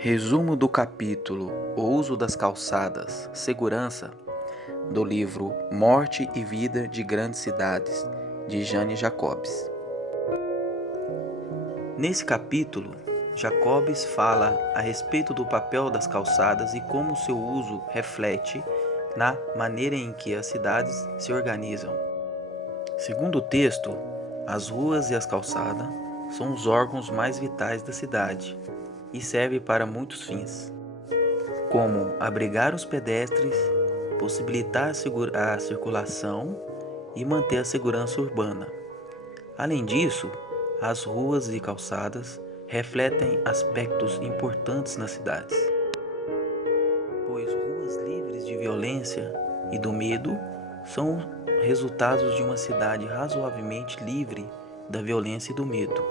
Resumo do capítulo O uso das calçadas, segurança, do livro Morte e Vida de Grandes Cidades, de Jane Jacobs. Nesse capítulo, Jacobs fala a respeito do papel das calçadas e como seu uso reflete na maneira em que as cidades se organizam. Segundo o texto, as ruas e as calçadas são os órgãos mais vitais da cidade e servem para muitos fins, como abrigar os pedestres, possibilitar a circulação e manter a segurança urbana. Além disso, as ruas e calçadas refletem aspectos importantes nas cidades, pois ruas livres de violência e do medo são resultados de uma cidade razoavelmente livre da violência e do medo.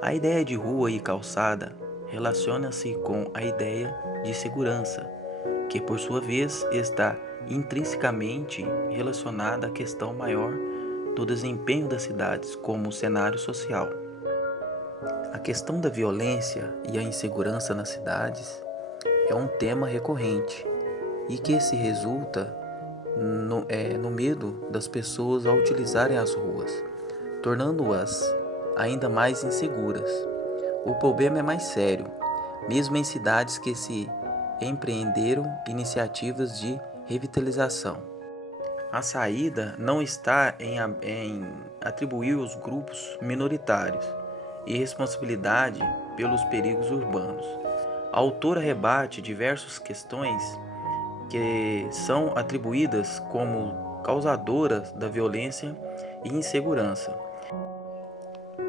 A ideia de rua e calçada relaciona-se com a ideia de segurança, que por sua vez está intrinsecamente relacionada à questão maior do desempenho das cidades como cenário social. A questão da violência e a insegurança nas cidades é um tema recorrente e que se resulta no medo das pessoas ao utilizarem as ruas, tornando-as ainda mais inseguras. O problema é mais sério, mesmo em cidades que se empreenderam iniciativas de revitalização. A saída não está em atribuir aos grupos minoritários e responsabilidade pelos perigos urbanos. A autora rebate diversas questões que são atribuídas como causadoras da violência e insegurança.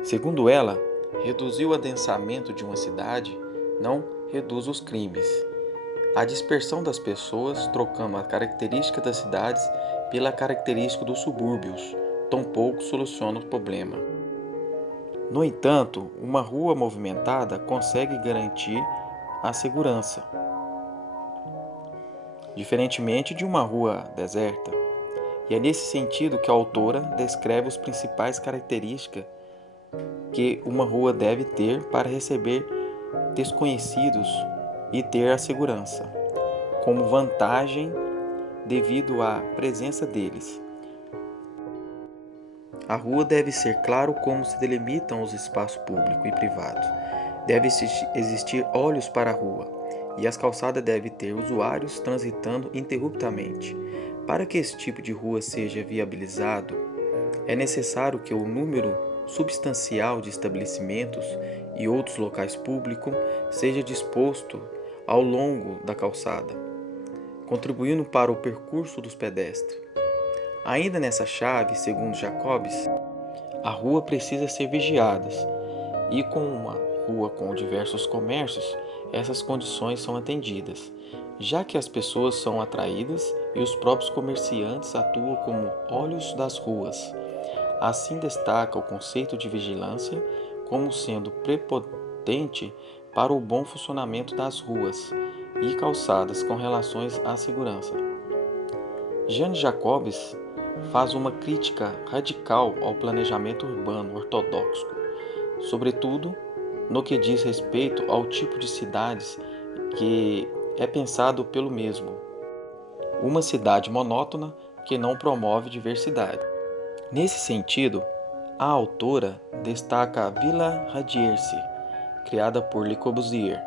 Segundo ela, reduzir o adensamento de uma cidade não reduz os crimes. A dispersão das pessoas, trocando a característica das cidades pela característica dos subúrbios, tampouco soluciona o problema. No entanto, uma rua movimentada consegue garantir a segurança, diferentemente de uma rua deserta. E é nesse sentido que a autora descreve as principais características que uma rua deve ter para receber desconhecidos e ter a segurança, como vantagem devido à presença deles. A rua deve ser claro como se delimitam os espaços público e privados. Deve existir olhos para a rua, e as calçadas devem ter usuários transitando interruptamente. Para que esse tipo de rua seja viabilizado, é necessário que o número substancial de estabelecimentos e outros locais públicos seja disposto ao longo da calçada, contribuindo para o percurso dos pedestres. Ainda nessa chave, segundo Jacobs, a rua precisa ser vigiada, e com uma rua com diversos comércios, essas condições são atendidas, já que as pessoas são atraídas e os próprios comerciantes atuam como olhos das ruas. Assim destaca o conceito de vigilância como sendo prepotente para o bom funcionamento das ruas e calçadas com relações à segurança. Jane Jacobs faz uma crítica radical ao planejamento urbano ortodoxo, sobretudo no que diz respeito ao tipo de cidades que é pensado pelo mesmo, uma cidade monótona que não promove diversidade. Nesse sentido, a autora destaca a Villa Radier-se, criada por Le Corbusier,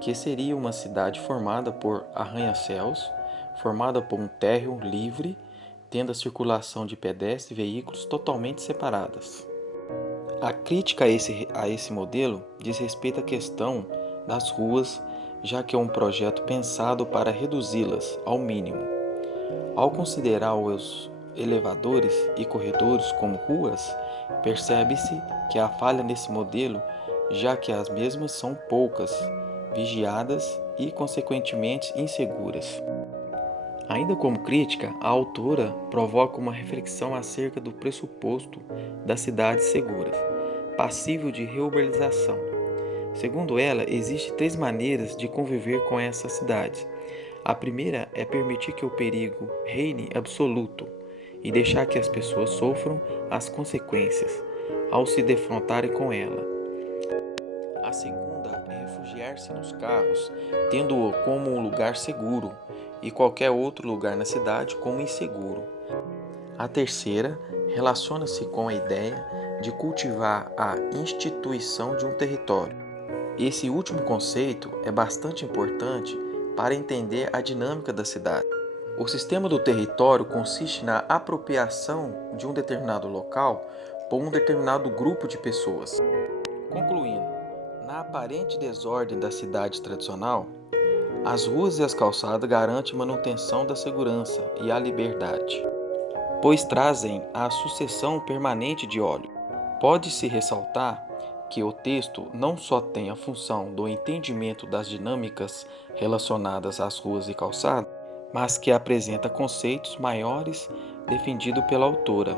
que seria uma cidade formada por arranha-céus, formada por um térreo livre, tendo a circulação de pedestres e veículos totalmente separadas. A crítica a esse modelo diz respeito à questão das ruas, já que é um projeto pensado para reduzi-las ao mínimo. Ao considerar os elevadores e corredores como ruas, percebe-se que há falha nesse modelo, já que as mesmas são poucas, vigiadas e, consequentemente, inseguras. Ainda como crítica, a autora provoca uma reflexão acerca do pressuposto das cidades seguras, passível de reurbanização. Segundo ela, existem 3 maneiras de conviver com essas cidades. A primeira é permitir que o perigo reine absoluto e deixar que as pessoas sofram as consequências ao se defrontarem com ela. A segunda é refugiar-se nos carros, tendo-o como um lugar seguro, e qualquer outro lugar na cidade como inseguro. A terceira relaciona-se com a ideia de cultivar a instituição de um território. Esse último conceito é bastante importante para entender a dinâmica da cidade. O sistema do território consiste na apropriação de um determinado local por um determinado grupo de pessoas. Concluindo, na aparente desordem da cidade tradicional, as ruas e as calçadas garantem manutenção da segurança e a liberdade, pois trazem a sucessão permanente de óleo. Pode-se ressaltar que o texto não só tem a função do entendimento das dinâmicas relacionadas às ruas e calçadas, mas que apresenta conceitos maiores defendidos pela autora.